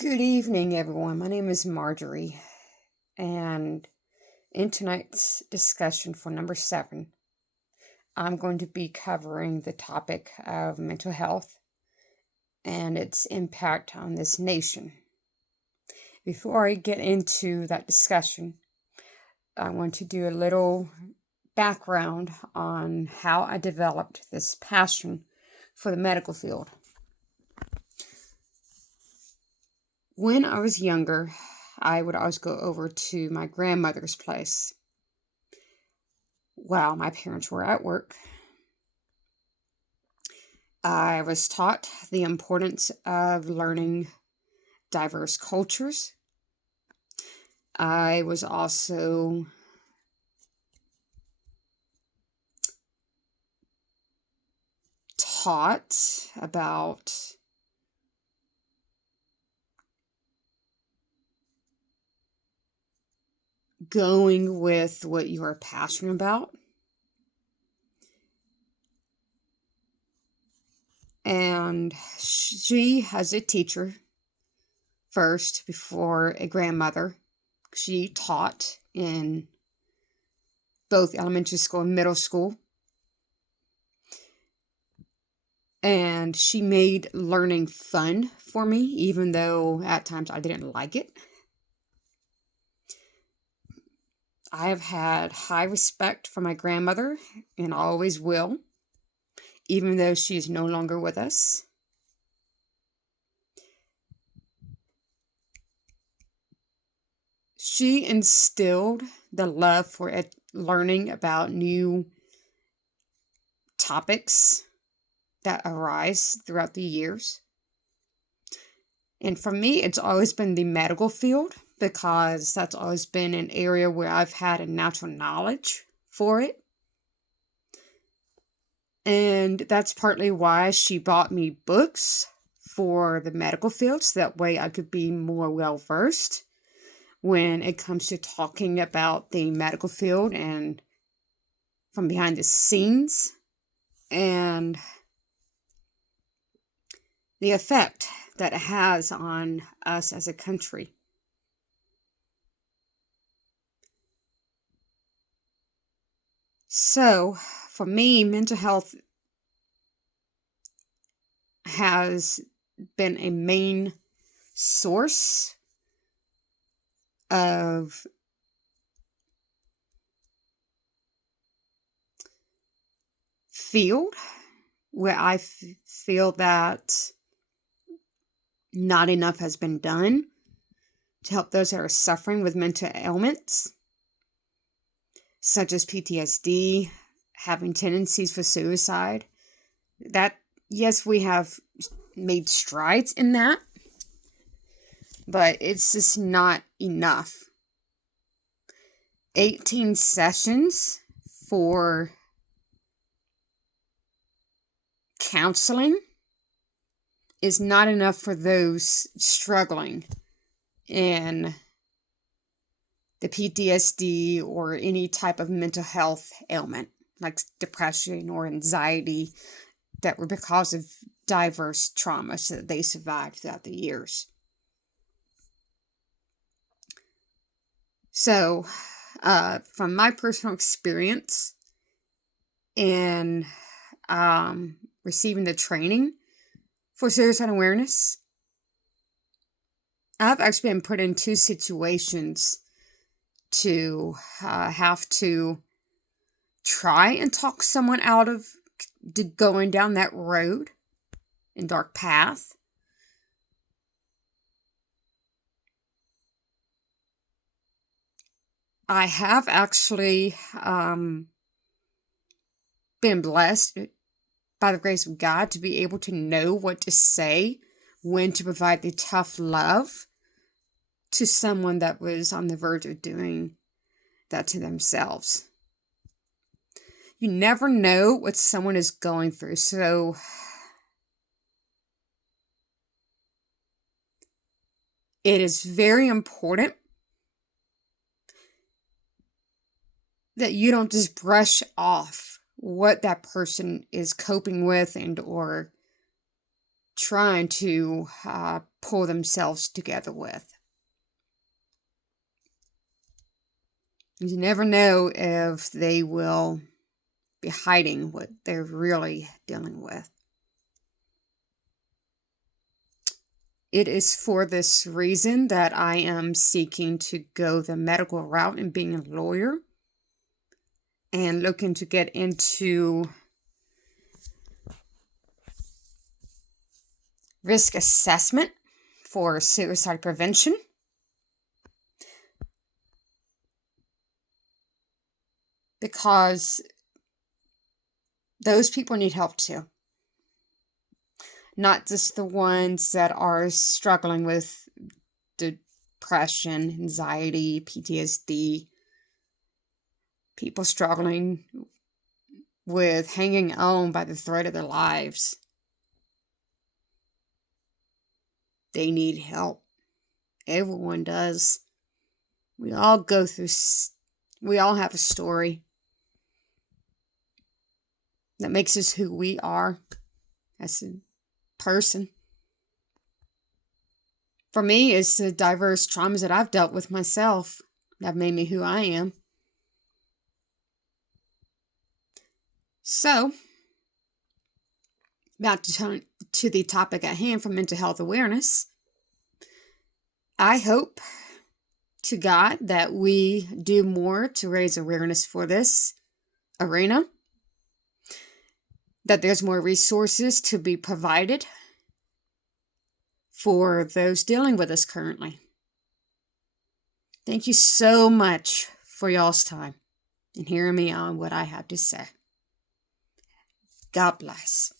Good evening, everyone. My name is Marjorie, and in tonight's discussion for number 7, I'm going to be covering the topic of mental health and its impact on this nation. Before I get into that discussion, I want to do a little background on how I developed this passion for the medical field. When I was younger, I would always go over to my grandmother's place while my parents were at work. I was taught the importance of learning diverse cultures. I was also taught about going with what you are passionate about. And she, as a teacher, first, before a grandmother, she taught in both elementary school and middle school. And she made learning fun for me, even though at times I didn't like it. I have had high respect for my grandmother and always will, even though she is no longer with us. She instilled the love for learning about new topics that arise throughout the years. And for me, it's always been the medical field, because that's always been an area where I've had a natural knowledge for it. And that's partly why she bought me books for the medical field, so that way I could be more well-versed when it comes to talking about the medical field and from behind the scenes and the effect that it has on us as a country. So, for me, mental health has been a main source of field where I feel that not enough has been done to help those that are suffering with mental ailments, such as PTSD, having tendencies for suicide. That, yes, we have made strides in that, but it's just not enough. 18 sessions for counseling is not enough for those struggling in the PTSD or any type of mental health ailment like depression or anxiety that were because of diverse traumas that they survived throughout the years. So, from my personal experience in receiving the training for suicide awareness, I've actually been put in 2 situations to have to try and talk someone out of going down that road and dark path. I have actually been blessed by the grace of God to be able to know what to say, when to provide the tough love to someone that was on the verge of doing that to themselves. You never know what someone is going through, so it is very important that you don't just brush off what that person is coping with and or trying to pull themselves together with. You never know if they will be hiding what they're really dealing with. It is for this reason that I am seeking to go the medical route and being a lawyer and looking to get into risk assessment for suicide prevention. Because those people need help too. Not just the ones that are struggling with depression, anxiety, PTSD. People struggling with hanging on by the thread of their lives. They need help. Everyone does. We all go through, we all have a story that makes us who we are as a person. For me, it's the diverse traumas that I've dealt with myself that made me who I am. So, about to turn to the topic at hand for mental health awareness. I hope to God that we do more to raise awareness for this arena, that there's more resources to be provided for those dealing with us currently. Thank you so much for y'all's time and hearing me on what I have to say. God bless.